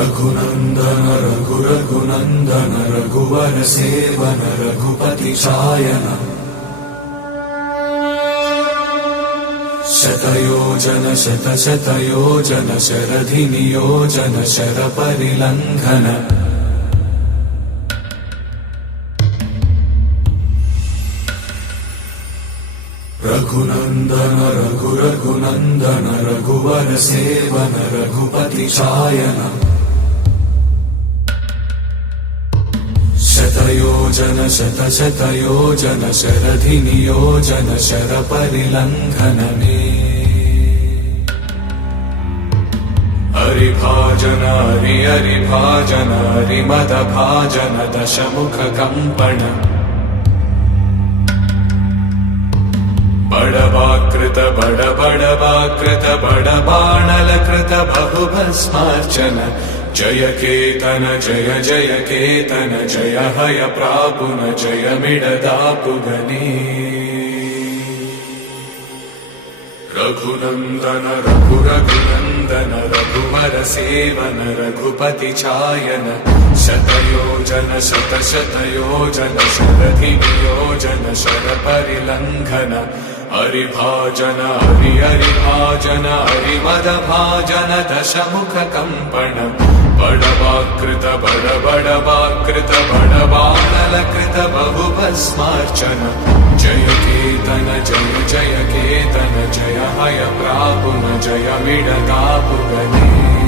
रघुनन्दन रघुरघुनन्दन रघुवर seven Raghupati चायन शतयोजन शतशतयोजन शरधि नियोजन शरपरिलङ्घन रघुनन्दन रघुरघुनन्दन रघुवर seven Raghupati चायन शतयोजन शतशतयोजन शरधि नियोजन शरपरिलङ्घन हरिभाजन हरिभाजन हरिमदभाजन दशमुख कंपन बड़वाकृत बड़वाकृत बड़बाणलकृत बहुभस्मार्चन जय केतन जय जय केतन जय हय प्रापुन जय मिडदापुगनी रघुनन्दन रघुरघुनन्दन रघुवर सेवन रघुपति चायन शतयोजन शतशतयोजन शरधि नियोजन शरपरिलङ्घन हरिभाजन हरिभाजन हरिमदभाजन दशमुख कंपन बड़वाकृत बड़वाकृत बड़बाणलकृत बहुभस्मार्चन जय केतन जय जय केतन जय हय प्रापुन जय मिडदापुगनी।